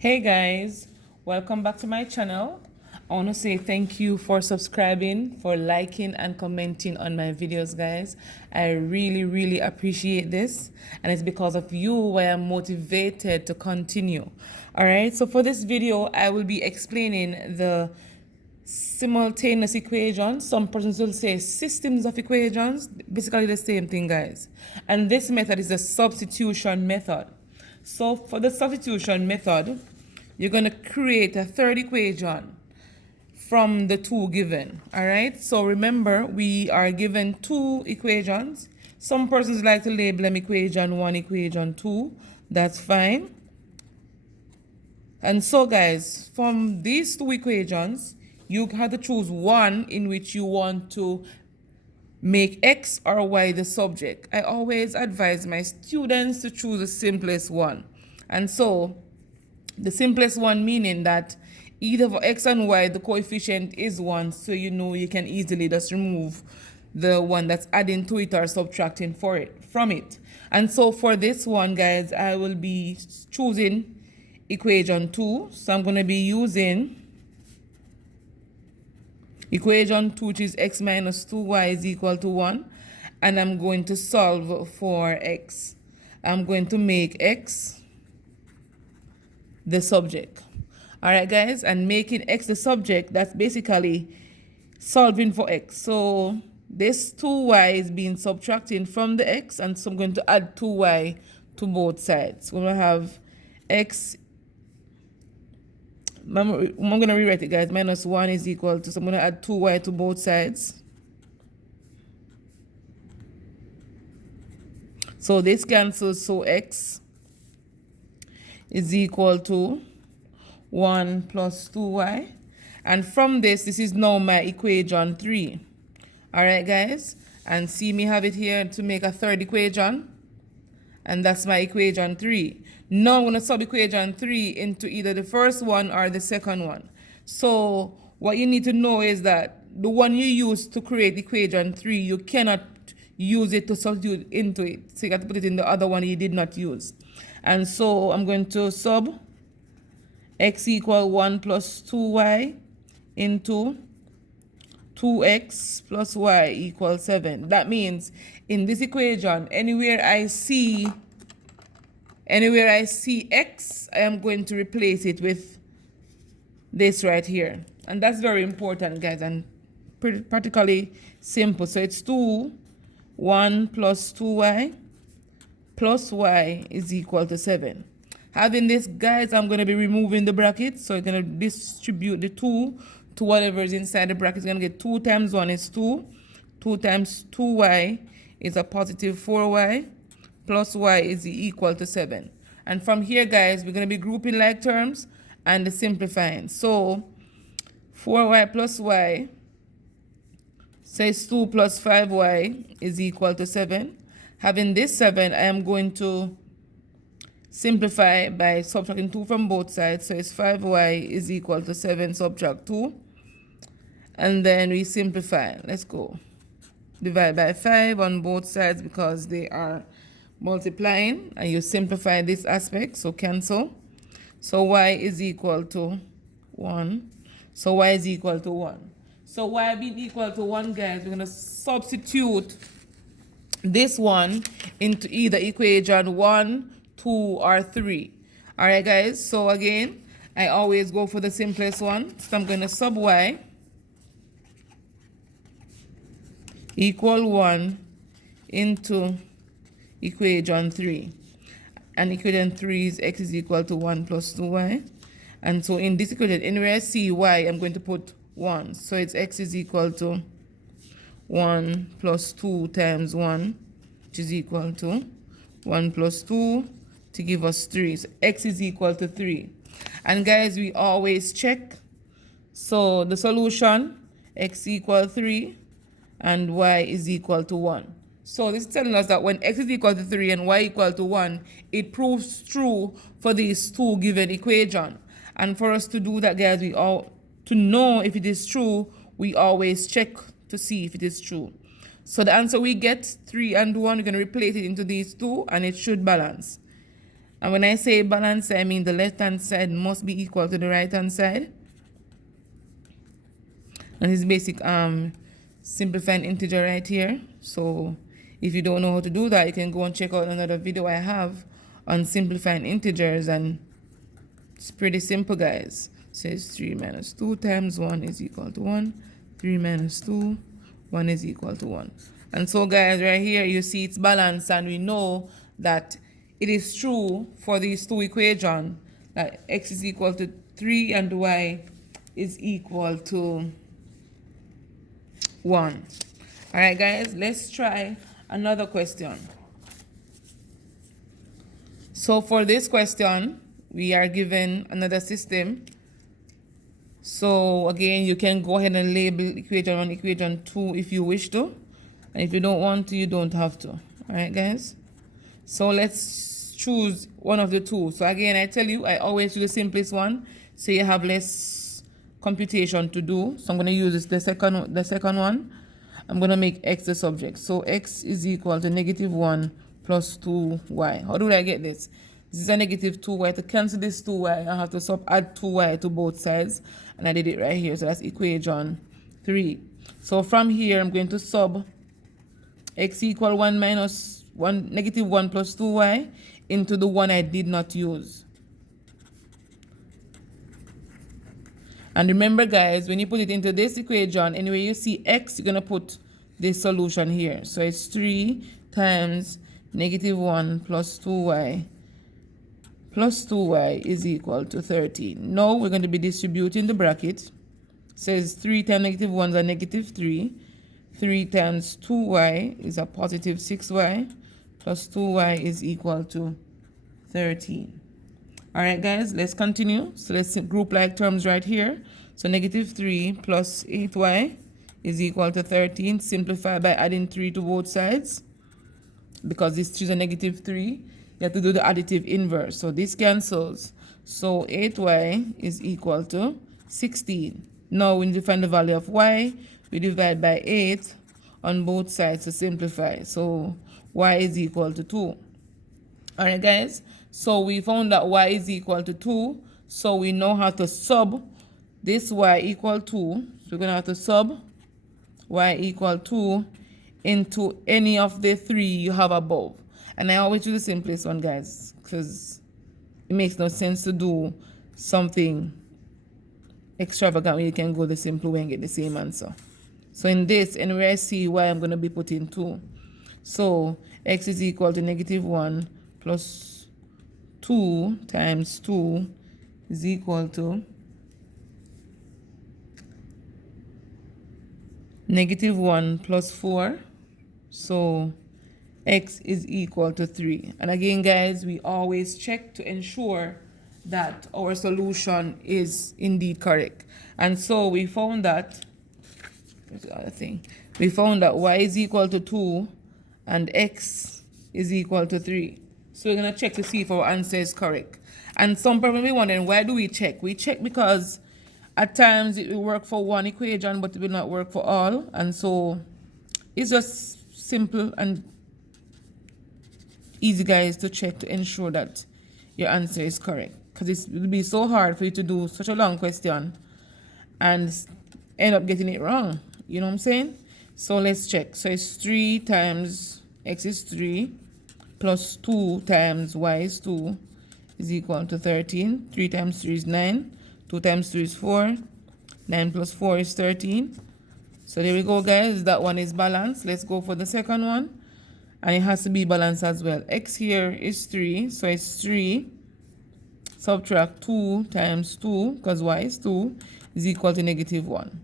Hey guys, welcome back to my channel. I want to say thank you for subscribing, for liking and commenting on my videos, guys. I really appreciate this, and it's because of you why I'm motivated to continue. All right, so for this video, I will be explaining the simultaneous equations. Some persons will say systems of equations, basically the same thing, guys. And this method is the substitution method. So for the substitution method, you're going to create a third equation from the two given. All right, so remember we are given two equations. Some persons like to label them equation 1, equation 2. That's fine. And so guys, from these two equations, you have to choose one in which you want to make x or y the subject. I always advise my students to choose the simplest one. And so the simplest one meaning that either for x and y the coefficient is 1, so you know you can easily just remove the one that's adding to it or subtracting from it. And so for this one, guys, I will be choosing equation 2. So I'm going to be using equation 2, which is x minus 2y is equal to 1. And I'm going to solve for x. I'm going to make x the subject. All right, guys, and making x the subject, that's basically solving for x. So this 2y is being subtracted from the x, and so I'm going to add 2y to both sides. We're going to have x, I'm going to rewrite it, guys, minus 1 is equal to, so I'm going to add 2y to both sides. So this cancels, so x is equal to 1 plus 2y. And from this is now my equation 3. All right, guys, and see me have it here to make a third equation, and that's my equation 3. Now I'm going to sub equation 3 into either the first one or the second one. So what you need to know is that the one you use to create equation 3, you cannot use it to substitute into it. So you got to put it in the other one you did not use. And so I'm going to sub x equal 1 plus 2y into 2x plus y equals 7. That means in this equation, anywhere I see x, I am going to replace it with this right here. And that's very important, guys, and practically simple. So it's 1 plus 2y plus y is equal to 7. Having this, guys, I'm going to be removing the brackets. So I'm going to distribute the 2 to whatever is inside the bracket. It's going to get 2 times 1 is 2. 2 times 2y is a positive 4y. Plus y is equal to 7. And from here, guys, we're going to be grouping like terms and simplifying. So 4y plus y says 2 plus 5y is equal to 7. Having this 7, I am going to simplify by subtracting 2 from both sides. So it's 5y is equal to 7, subtract 2. And then we simplify. Let's go. Divide by 5 on both sides because they are multiplying. And you simplify this aspect, so cancel. So y is equal to 1. So y is equal to 1. So y being equal to 1, guys, we're going to substitute this one into either equation 1, 2, or 3. All right, guys, so again, I always go for the simplest one. So I'm going to sub y equal 1 into equation 3. And equation 3 is x is equal to 1 plus 2y. And so in this equation, anywhere I see y, I'm going to put 1. So it's x is equal to 1 plus 2 times 1, which is equal to 1 plus 2 to give us 3. So x is equal to 3. And guys, we always check. So the solution, x equal 3 and y is equal to 1. So this is telling us that when x is equal to 3 and y equal to 1, it proves true for these two given equations. And for us to do that, guys, to know if it is true, we always check to see if it is true. So the answer we get, 3 and 1, we're going to replace it into these two, and it should balance. And when I say balance, I mean the left-hand side must be equal to the right-hand side. And this basic simplifying integer right here. So if you don't know how to do that, you can go and check out another video I have on simplifying integers, and it's pretty simple, guys. So it's 3 minus 2 times 1 is equal to 1. 3 minus 2, 1 is equal to 1. And so, guys, right here you see it's balanced, and we know that it is true for these two equations that x is equal to 3 and y is equal to 1. All right, guys, let's try another question. So for this question, we are given another system. So again, you can go ahead and label equation 1, equation 2 if you wish to. And if you don't want to, you don't have to. All right, guys? So let's choose one of the two. So again, I tell you, I always do the simplest one, so you have less computation to do. So I'm going to use the second one. I'm going to make x the subject. So x is equal to negative 1 plus 2y. How do I get this? This is a negative 2y. To cancel this 2y, I have to add 2y to both sides. And I did it right here. So that's equation 3. So from here, I'm going to sub x equal 1 minus 1, negative 1 plus 2y into the one I did not use. And remember, guys, when you put it into this equation, anywhere you see x, you're going to put this solution here. So it's 3 times negative 1 plus 2y is equal to 13. Now we're going to be distributing the bracket. It says 3 times negative 1 is a negative 3. 3 times 2y is a positive 6y plus 2y is equal to 13. All right, guys, let's continue. So let's group like terms right here. So negative 3 plus 8y is equal to 13. Simplify by adding 3 to both sides. Because this 3 is a negative 3, you have to do the additive inverse. So this cancels. So 8y is equal to 16. Now we need to find the value of y. We divide by 8 on both sides to simplify. So y is equal to 2. All right, guys. So we found that y is equal to 2. So we know how to sub this y equal 2. So we're going to have to sub y equal 2 into any of the 3 you have above. And I always do the simplest one, guys, because it makes no sense to do something extravagant when you can go the simple way and get the same answer. So in this, anywhere I see y, I'm going to be putting 2. So x is equal to negative 1 plus 2 times 2 is equal to negative 1 plus 4. So x is equal to 3. And again, guys, we always check to ensure that our solution is indeed correct. And so we found that, where's the other thing? We found that y is equal to 2 and x is equal to 3. So we're going to check to see if our answer is correct. And some people may be wondering, why do we check? We check because at times it will work for one equation, but it will not work for all. And so it's just simple and easy, guys, to check to ensure that your answer is correct. Because it will be so hard for you to do such a long question and end up getting it wrong. You know what I'm saying? So let's check. So it's 3 times x is 3 plus 2 times y is 2 is equal to 13. 3 times 3 is 9. 2 times 3 is 4. 9 plus 4 is 13. So there we go, guys. That one is balanced. Let's go for the second one. And it has to be balanced as well. X here is 3. So it's 3. Subtract 2 times 2, because y is 2, is equal to negative 1.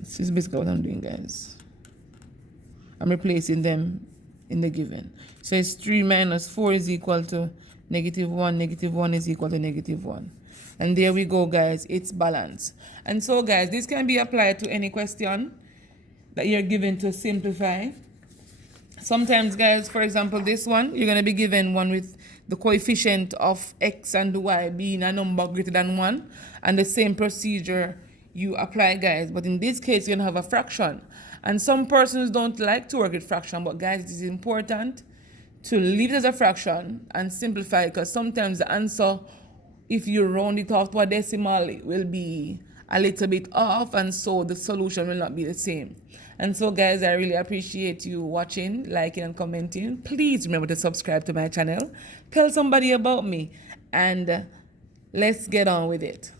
This is basically what I'm doing, guys. I'm replacing them in the given. So it's 3 minus 4 is equal to negative 1. Negative 1 is equal to negative 1. And there we go, guys. It's balanced. And so, guys, this can be applied to any question that you're given to simplify. Sometimes, guys, for example, this one, you're going to be given one with the coefficient of x and y being a number greater than 1. And the same procedure you apply, guys. But in this case, you're going to have a fraction. And some persons don't like to work with fraction. But, guys, it is important to leave it as a fraction and simplify it, because sometimes the answer, if you round it off to a decimal, it will be a little bit off, and so the solution will not be the same. And so guys, I really appreciate you watching, liking and commenting. Please remember to subscribe to my channel, tell somebody about me, and let's get on with it.